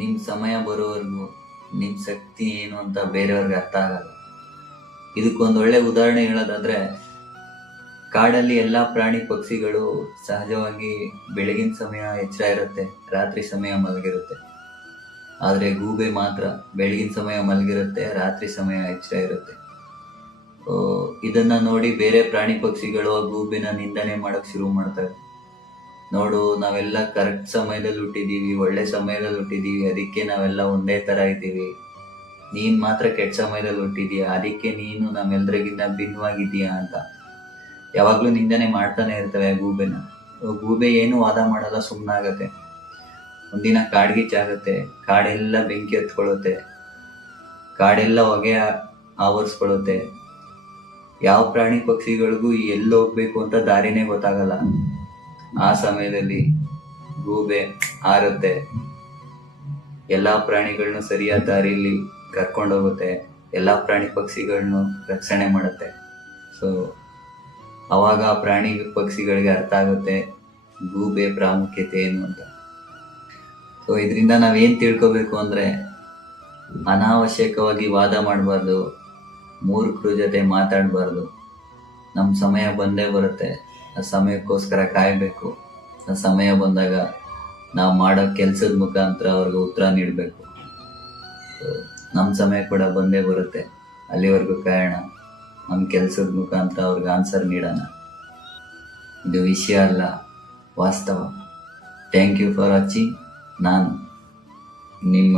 ನಿಮ್ಮ ಸಮಯ ಬರೋವರೆಗೂ ನಿಮ್ಮ ಶಕ್ತಿ ಏನು ಅಂತ ಬೇರೆಯವ್ರಿಗೆ ಅರ್ಥ ಆಗಲ್ಲ. ಇದಕ್ಕೊಂದು ಒಳ್ಳೆ ಉದಾಹರಣೆ ಹೇಳೋದಾದ್ರೆ, ಕಾಡಲ್ಲಿ ಎಲ್ಲಾ ಪ್ರಾಣಿ ಪಕ್ಷಿಗಳು ಸಹಜವಾಗಿ ಬೆಳಗಿನ ಸಮಯ ಎಚ್ಚರ ಇರುತ್ತೆ, ರಾತ್ರಿ ಸಮಯ ಮಲಗಿರುತ್ತೆ. ಆದ್ರೆ ಗೂಬೆ ಮಾತ್ರ ಬೆಳಗಿನ ಸಮಯ ಮಲಗಿರುತ್ತೆ, ರಾತ್ರಿ ಸಮಯ ಎಚ್ಚರ ಇರುತ್ತೆ. ಇದನ್ನ ನೋಡಿ ಬೇರೆ ಪ್ರಾಣಿ ಪಕ್ಷಿಗಳು ಆ ಗೂಬಿನ ನಿಂದನೆ ಮಾಡಕ್ ಶುರು ಮಾಡ್ತವೆ. ನೋಡು, ನಾವೆಲ್ಲ ಕರೆಕ್ಟ್ ಸಮಯದಲ್ಲಿ ಹುಟ್ಟಿದೀವಿ, ಒಳ್ಳೆ ಸಮಯದಲ್ಲಿ ಹುಟ್ಟಿದೀವಿ, ಅದಕ್ಕೆ ನಾವೆಲ್ಲ ಒಂದೇ ತರ ಇದ್ದೀವಿ. ನೀನ್ ಮಾತ್ರ ಕೆಟ್ಟ ಸಮಯದಲ್ಲಿ ಹುಟ್ಟಿದೀಯ, ಅದಕ್ಕೆ ನೀನು ನಮ್ಮೆಲ್ರಿಗಿಂತ ಭಿನ್ನವಾಗಿದ್ದೀಯಾ ಅಂತ ಯಾವಾಗ್ಲೂ ನಿಂದನೆ ಮಾಡ್ತಾನೆ ಇರ್ತವೆ ಗೂಬೆನ. ಗೂಬೆ ಏನು ವಾದ ಮಾಡಲ್ಲ, ಸುಮ್ಮನಾಗತ್ತೆ. ಒಂದಿನ ಕಾಡ್ಗಿಚ್ಚಾಗತ್ತೆ, ಕಾಡೆಲ್ಲ ಬೆಂಕಿ ಹತ್ಕೊಳ್ಳುತ್ತೆ, ಕಾಡೆಲ್ಲ ಹೊಗೆ ಆವರಿಸ್ಕೊಳ್ಳುತ್ತೆ. ಯಾವ ಪ್ರಾಣಿ ಪಕ್ಷಿಗಳಿಗೂ ಎಲ್ಲಿ ಹೋಗ್ಬೇಕು ಅಂತ ದಾರಿನೇ ಗೊತ್ತಾಗಲ್ಲ. ಆ ಸಮಯದಲ್ಲಿ ಗೂಬೆ ಹಾರುತ್ತೆ, ಎಲ್ಲಾ ಪ್ರಾಣಿಗಳನ್ನೂ ಸರಿಯಾದ ದಾರಿಯಲ್ಲಿ ಕರ್ಕೊಂಡೋಗುತ್ತೆ, ಎಲ್ಲಾ ಪ್ರಾಣಿ ಪಕ್ಷಿಗಳನ್ನೂ ರಕ್ಷಣೆ ಮಾಡುತ್ತೆ. ಸೊ ಅವಾಗ ಆ ಪ್ರಾಣಿ ಪಕ್ಷಿಗಳಿಗೆ ಅರ್ಥ ಆಗುತ್ತೆ ಗೂಬೆ ಪ್ರಾಮುಖ್ಯತೆ ಏನು ಅಂತ. ಸೊ ಇದರಿಂದ ನಾವೇನ್ ತಿಳ್ಕೊಬೇಕು ಅಂದ್ರೆ, ಅನಾವಶ್ಯಕವಾಗಿ ವಾದ ಮಾಡಬಾರ್ದು, ಮೂರ್ಖರ ಜೊತೆ ಮಾತಾಡಬಾರ್ದು. ನಮ್ಮ ಸಮಯ ಬಂದೇ ಬರುತ್ತೆ, ಆ ಸಮಯಕ್ಕೋಸ್ಕರ ಕಾಯಬೇಕು. ಆ ಸಮಯ ಬಂದಾಗ ನಾವು ಮಾಡೋ ಕೆಲ್ಸದ ಮುಖಾಂತರ ಅವ್ರಿಗೆ ಉತ್ತರ ನೀಡಬೇಕು. ನಮ್ಮ ಸಮಯ ಕೂಡ ಬಂದೇ ಬರುತ್ತೆ, ಅಲ್ಲಿವರೆಗೂ ಕಾಯೋಣ, ನಮ್ಮ ಕೆಲ್ಸದ ಮುಖಾಂತರ ಅವ್ರಿಗೆ ಆನ್ಸರ್ ನೀಡೋಣ. ಇದು ವಿಷಯ ಅಲ್ಲ, ವಾಸ್ತವ. Thank you for watching. ನಾನು ನಿಮ್ಮ